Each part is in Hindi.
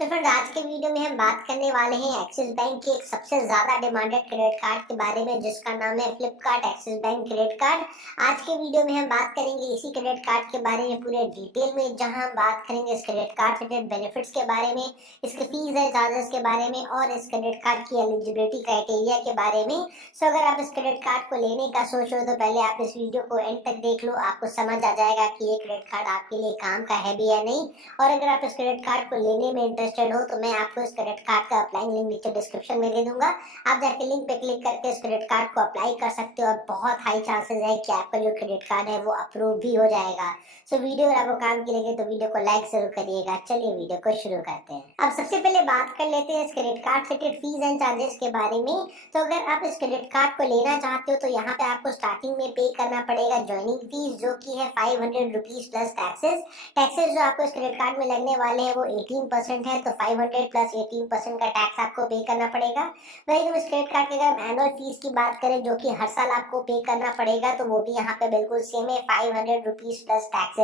तो फ्रेंड्स, आज के वीडियो में हम बात करने वाले हैं एक्सिस बैंक के एक सबसे ज्यादा डिमांडेड क्रेडिट कार्ड के बारे में, जिसका नाम है Flipkart axis bank credit card. आज के वीडियो में हम बात करेंगे इसी क्रेडिट कार्ड के बारे में पूरे डिटेल में, जहां हम बात करेंगे इस क्रेडिट कार्ड से रिलेटेड बेनिफिट्स के बारे में, इसके फीस एंड चार्जेस के बारे में और इस क्रेडिट कार्ड की एलिजिबिलिटी क्राइटेरिया के बारे में। सो अगर आप इस क्रेडिट कार्ड को लेने का सोच रहे हो तो पहले आप इस वीडियो को एंड तक देख लो, आपको समझ आ जाएगा कि ये क्रेडिट कार्ड आपके लिए काम का है भी या नहीं। और अगर आप इस क्रेडिट कार्ड को लेने में इंटरेस्टेड हो तो मैं आपको इस क्रेडिट कार्ड का अप्लाई लिंक नीचे डिस्क्रिप्शन में दे दूंगा। आप जाके लिंक पे क्लिक करके इस क्रेडिट कार्ड को अप्लाई कर सकते हो और बहुत हाई चांसेस है कि आपका जो क्रेडिट कार्ड है वो अप्रूव भी हो जाएगा। सो वीडियो अगर आपको काम की लगे तो वीडियो को लाइक जरूर करिएगा। चलिए वीडियो को शुरू करते हैं। अब सबसे पहले बात कर लेते हैं इस क्रेडिट कार्ड से रिलेटेड फीस एंड चार्जेस के बारे में। तो अगर आप इस क्रेडिट कार्ड को लेना चाहते हो तो यहाँ पे आपको स्टार्टिंग में पे करना पड़ेगा ज्वाइनिंग फीस, जो की है 500 रुपीज प्लस टैक्सेस जो आपको इस क्रेडिट कार्ड में लगने वाले हैं वो 18% है। तो 500 प्लस 18% का टैक्स आपको पे करना पड़ेगा। वही हम इस क्रेडिट कार्ड की अगर एनुअल फीस की बात करें, जो कि हर साल आपको पे करना पड़ेगा, तो वो भी यहाँ पे बिल्कुल सेम है, 500 रुपीज प्लस टैक्सेस।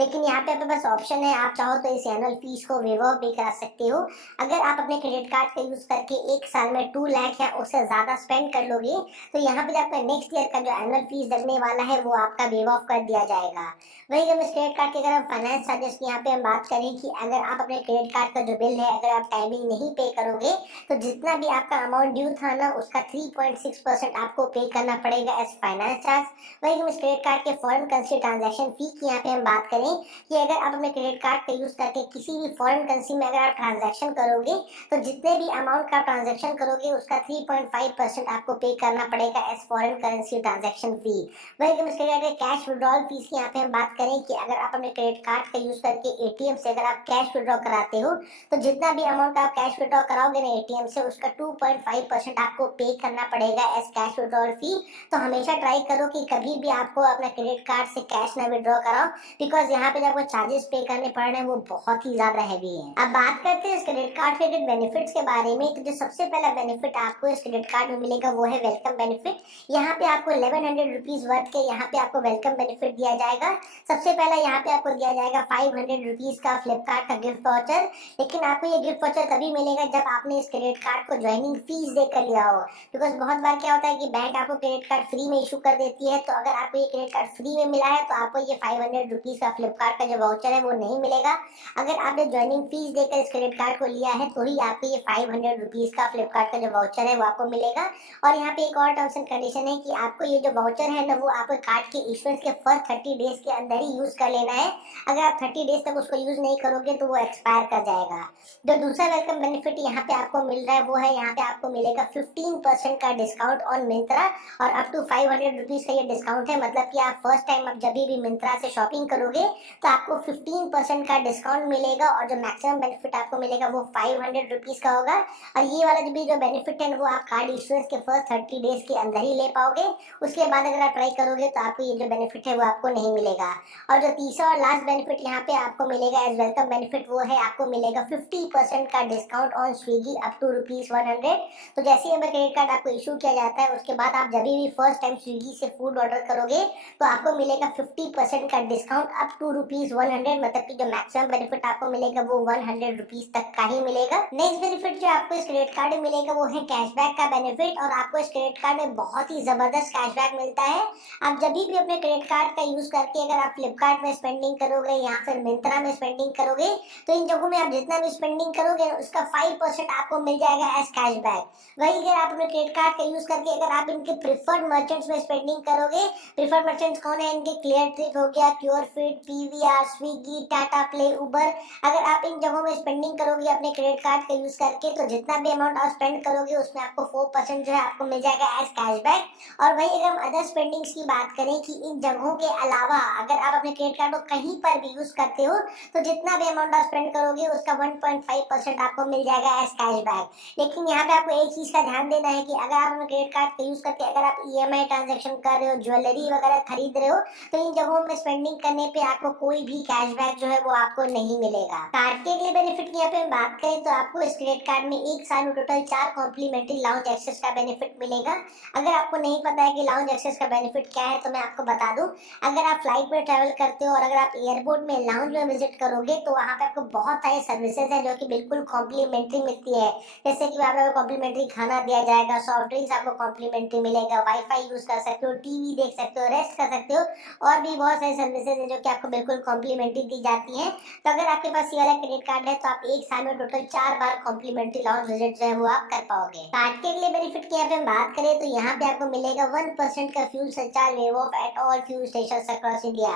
लेकिन यहाँ पे आपके पास ऑप्शन है, आप चाहो तो इस एनुअल फीस को वेव ऑफ भी करा सकते हो। अगर आप अपने क्रेडिट कार्ड का यूज करके एक साल में 2 लाख या उससे ज्यादा स्पेंड कर लोगे तो यहाँ पे आपका नेक्स्ट ईयर का जो एनुअल फीस लगने वाला है वो आपका वेव ऑफ कर दिया जाएगा। वही हम इस क्रेडिट कार्ड के अगर हम फाइनेंस चार्जेस की यहाँ पे हम बात करें कि अगर आप अपने क्रेडिट कार्ड का जो बिल है अगर आप टाइमिंग नहीं पे करोगे तो जितना भी आपका अमाउंट ड्यू था ना उसका 3.6% आपको पे करना पड़ेगा एज फाइनेंस चार्ज। वही हम इस क्रेडिट कार्ड के फॉरेन करेंसी ट्रांजैक्शन फी की यहाँ पे हम बात करें कि अगर आप अपने क्रेडिट कार्ड का यूज करके किसी भी फॉरेन करेंसी में अगर आप ट्रांजैक्शन करोगे तो जितने भी अमाउंट का ट्रांजैक्शन करोगे उसका 3.5% आपको पे करना पड़ेगा एज फॉरेन करेंसी ट्रांजैक्शन फी। वही हम इस क्रेडिट कार्ड के कैश विड्रॉल फीस की यहाँ पे हम बात करें कि अगर आप अपने क्रेडिट कार्ड का यूज करके एटीएम से अगर आप कैश विड्रॉ कराते हो तो जितना भी अमाउंट आप कैश विड्रॉ कराओगे ना एटीएम से उसका 2.5% आपको पे करना पड़ेगा एज कैश विड्रॉल फी। तो हमेशा ट्राई करो कि कभी भी आपको अपना क्रेडिट कार्ड से कैश ना विड्रॉ कराओ, बिकॉज यहाँ पे जो आपको चार्जेस पे करने पड़ रहे हैं वो बहुत ही ज्यादा हैवी है। अब बात करते हैं इस क्रेडिट कार्ड के बेनिफिट्स के बारे में। तो जो सबसे पहला बेनिफिट आपको इस क्रेडिट कार्ड में मिलेगा वो है वेलकम बेनिफिट। यहाँ पे आपको 1100 रुपीज वर्थ के यहाँ पे आपको वेलकम बेनिफिट दिया जाएगा। सबसे पहला यहाँ पे आपको दिया जाएगा 500 रुपीज का फ्लिपकार्ट का गिफ्ट वाउचर। लेकिन आपको ये गिफ्ट वाउचर तभी मिलेगा जब आपने इस क्रेडिट कार्ड को ज्वाइनिंग फीस देकर लिया हो, बिकॉज बहुत बार क्या होता है कि बैंक आपको क्रेडिट कार्ड फ्री में इशू कर देती है। तो अगर आपको ये क्रेडिट कार्ड फ्री में मिला है तो आपको ये 500 रुपीज का फ्लिपकार्ट का जो वाउचर है वो नहीं मिलेगा। अगर आपने ज्वाइनिंग फीस देकर इस क्रेडिट कार्ड को लिया है तो ही आपको ये 500 रुपीज का फ्लिपकार्ट का जो वाउचर है वो आपको मिलेगा। और यहाँ पे एक और टर्म्स एंड कंडीशन है कि आपको ये जो वाउचर है ना वो आपको कार्ड के इशुएंस के फर्स्ट 30 डेज के अंदर ही यूज कर लेना है। अगर आप 30 डेज तक उसको यूज नहीं करोगे तो वो एक्सपायर कर जाएगा। जो दूसरा वेलकम बेनिफिट यहाँ पे आपको मिल रहा है वो है यहाँ पे आपको मिलेगा 15% का डिस्काउंट ऑन मिंत्रा और अप टू 500 रुपीज का ये डिस्काउंट है। मतलब कि आप फर्स्ट टाइम आप जब भी मिंत्रा से शॉपिंग करोगे तो आपको 15% का डिस्काउंट मिलेगा और जो मैक्सिमम बेनिफिट आपको मिलेगा वो 500 रुपीज का होगा। और ये वाला जो बेनिफिट है वो आप कार्ड इशुएंस के फर्स्ट 30 डेज के अंदर ही ले पाओगे। उसके बाद अगर आप ट्राई करोगे तो आपको ये जो बेनिफिट है वो आपको नहीं मिलेगा। और जो तीसरा और लास्ट बेनिफिट यहाँ पे आपको मिलेगा एज वेलकम बेनिफिट वो है आपको मिलेगा 50% का discount on Swiggy up to ₹100। तो जैसे ही अगर क्रेडिट कार्ड आपको इशू किया जाता है उसके बाद आप जब भी फर्स्ट टाइम स्विगी से फूड ऑर्डर करोगे तो आपको मिलेगा 50% का डिस्काउंट अप टू ₹100। मतलब कि जो मैक्सिमम बेनिफिट आपको मिलेगा वो 100 रुपीज तक का ही मिलेगा। नेक्स्ट बेनिफिट जो आपको इस क्रेडिट कार्ड में मिलेगा वो है कैशबैक का बेनिफिट। और आपको इस क्रेडिट कार्ड में बहुत ही जबरदस्त कैशबैक मिलता है। आप जब भी अपने क्रेडिट कार्ड का यूज करके अगर आप फ्लिपकार्ट में स्पेंडिंग करोगे या फिर मिंत्रा में स्पेंडिंग करोगे तो इन जगहों में आप जितना भी स्पेंडिंग करोगे उसका 5% आपको मिल जाएगा एज कैशबैक। वही अगर आप अपने क्रेडिट कार्ड का यूज करके अगर आप इनके प्रिफर्ड मर्चेंट्स में स्पेंडिंग करोगे, प्रिफर्ड मर्चेंट्स कौन है इनके, क्लियर ट्रिप हो गया, क्योर फिट, पीवीआर, स्विगी, टाटा प्ले, उबर, अगर आप इन जगहों में स्पेंडिंग करोगे अपने क्रेडिट कार्ड का यूज करके तो जितना भी अमाउंट आप स्पेंड करोगे उसमें आपको 4% जो है आपको मिल जाएगा एज कैशबैक। और वही अगर हम अदर स्पेंडिंग्स की बात करें कि इन जगहों के अलावा अगर आप अपने क्रेडिट कार्ड को कहीं पर भी यूज करते हो तो जितना भी अमाउंट आप स्पेंड करोगे उसका 1.5% आपको मिल जाएगा एज कैशबैक। लेकिन यहाँ पे आपको एक चीज का ध्यान देना है कि अगर आप अपने क्रेडिट कार्ड का यूज करके अगर आप ईएमआई ट्रांजैक्शन कर रहे हो, ज्वेलरी वगैरह खरीद रहे हो तो इन जगहों में स्पेंडिंग करने पे आपको कोई भी कैशबैक जो है वो आपको नहीं मिलेगा। कार्ड के लिए बेनिफिट की यहाँ पे हम बात करें तो आपको इस क्रेडिट कार्ड में एक साल में टोटल 4 कॉम्प्लीमेंट्री लाउंज एक्सेस का बेनिफिट मिलेगा। अगर आपको नहीं पता है कि लाउंज एक्सेस का बेनिफिट क्या है तो मैं आपको बता दूं, अगर आप फ्लाइट में ट्रैवल करते हो और अगर आप एयरपोर्ट में लाउंज में विजिट करोगे तो वहां पे आपको बहुत सारे सर्विसेज है जो कि बिल्कुल कॉम्प्लीमेंट्री मिलती है। जैसे कि आपको कॉम्प्लीमेंट्री खाना दिया जाएगा, सॉफ्ट ड्रिंक्स आपको कॉम्प्लीमेंट्री मिलेगा, वाईफाई यूज कर सकते हो, टीवी देख सकते हो, रेस्ट कर सकते हो, और भी बहुत सारी सर्विसेज है जो कि आपको बिल्कुल कॉम्प्लीमेंट्री दी जाती है। तो अगर आपके पास ये वाला क्रेडिट कार्ड है तो आप एक साल में टोटल 4 बार कॉम्प्लीमेंट्री लाउंज विजिट जो है वो आप कर पाओगे। कार्ड के अगले बेनिफिट की यहाँ पे हम बात करें तो यहाँ पे आपको मिलेगा 1% का fuel surcharge wave of at all fuel station across India.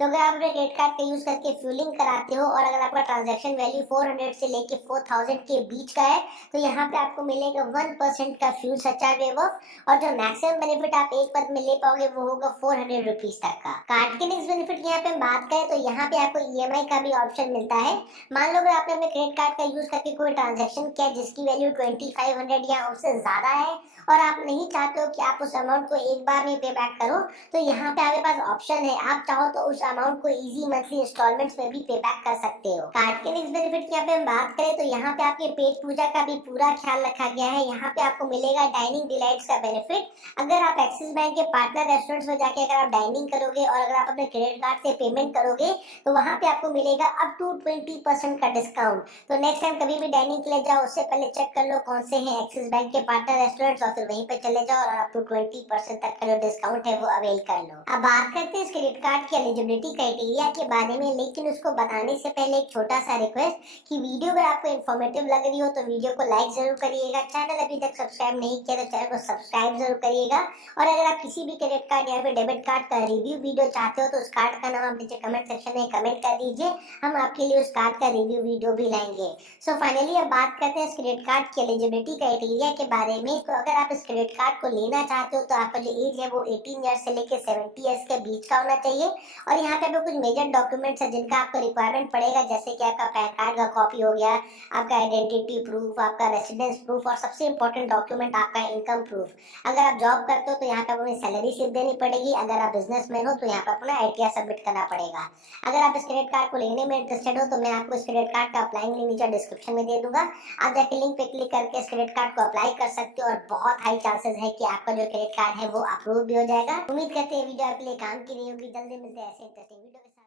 तो अगर आप अपने क्रेडिट कार्ड का यूज करके फ्यूलिंग कराते हो और अगर आपका ट्रांजैक्शन वैल्यू 400 से लेके 4000 के बीच का है तो यहाँ पे आपको मिलेगा 1% का फ्यूल सरचार्ज वेव ऑफ, और जो मैक्सिमम बेनिफिट आप एक बार में ले पाओगे वो होगा 400 रुपीज तक का। कार्ड के नेक्स्ट बेनिफिट की यहाँ पे हम बात करें तो यहाँ पे आपको ईएमआई का भी ऑप्शन मिलता है। मान लो अगर आपने अपने क्रेडिट कार्ड का यूज करके कोई ट्रांजैक्शन किया जिसकी वैल्यू 2500 या उससे ज्यादा है और आप नहीं चाहते हो कि आप उस अमाउंट को एक बार में पे बैक करो, तो यहाँ पे आपके पास ऑप्शन है, आप चाहो तो उस अमाउंट को इजी मंथली इंस्टॉलमेंट्स में भी पे बैक कर सकते हो। कार्ड के नेक्स्ट बेनिफिट की यहाँ पे हम बात करें तो यहाँ पे आपके पेट पूजा का भी पूरा ख्याल रखा गया है। यहाँ पे आपको मिलेगा डाइनिंग डिलाइट्स का बेनिफिट। अगर आप एक्सिस बैंक के पार्टनर रेस्टोरेंट्स में जाके अगर आप डाइनिंग करोगे और अगर आप अपने क्रेडिट कार्ड से पेमेंट करोगे तो वहां पे आपको मिलेगा अप टू 20% का डिस्काउंट। तो नेक्स्ट टाइम कभी भी डाइनिंग के लिए जाओ उससे पहले चेक कर लो कौन से हैं एक्सिस बैंक के पार्टनर रेस्टोरेंट्स और फिर वहीं पे चले जाओ और अप टू 20% तक का जो डिस्काउंट है वो अवेल कर लो। अब बात करते हैं इस क्रेडिट कार्ड की एलिजिबिलिटी क्राइटेरिया के बारे में, लेकिन उसको बताने से पहले एक छोटा सा रिक्वेस्ट कि वीडियो अगर आपको इन्फॉर्मेटिव लग रही हो तो वीडियो को लाइक जरूर करिएगा, चैनल अभी तक सब्सक्राइब नहीं किया तो चैनल को सब्सक्राइब जरूर करिएगा, और अगर आप किसी भी क्रेडिट कार्ड या फिर डेबिट कार्ड का रिव्यू वीडियो चाहते हो तो उस कार्ड का नाम आप नीचे कमेंट सेक्शन में कमेंट कर दीजिए, हम आपके लिए उस कार्ड का रिव्यू वीडियो भी लाएंगे। सो फाइनली अब बात करते हैं इस क्रेडिट कार्ड की एलिजिबिलिटी क्राइटेरिया के बारे में। तो अगर आप इस क्रेडिट कार्ड को लेना चाहते हो तो आपका जो एज है वो 18 ईयर्स से लेकर 70 ईयर्स के बीच का होना चाहिए, और यहाँ पे कुछ मेजर डॉक्यूमेंट्स है जिनका आपको रिक्वायरमेंट पड़ेगा, जैसे कि आपका पैन कार्ड का कॉपी हो गया, आपका आइडेंटिटी प्रूफ, आपका रेसिडेंस प्रूफ, और सबसे इंपॉर्टेंट डॉक्यूमेंट आपका इनकम प्रूफ। अगर आप जॉब करते हो तो यहाँ पे अपनी सैलरी स्लिप देनी पड़ेगी, अगर आप बिजनेसमैन हो तो यहाँ पे अपना आईटीआर सबमिट करना पड़ेगा। अगर आप इस क्रेडिट कार्ड को लेने में इंटरेस्टेड हो तो मैं आपको इस क्रेडिट कार्ड का अप्लाइंग लिंक नीचे डिस्क्रिप्शन में दे दूंगा, आप जाके लिंक पे क्लिक करके इस क्रेडिट कार्ड को अप्लाई कर सकते हो और बहुत हाई चांसेस है कि आपका जो क्रेडिट कार्ड है वो अप्रूव भी हो जाएगा। उम्मीद करते हैं वीडियो आपके लिए काम की रही होगी। जल्दी मिलते हैं ऐसे इंटरेस्टिंग वीडियो के साथ।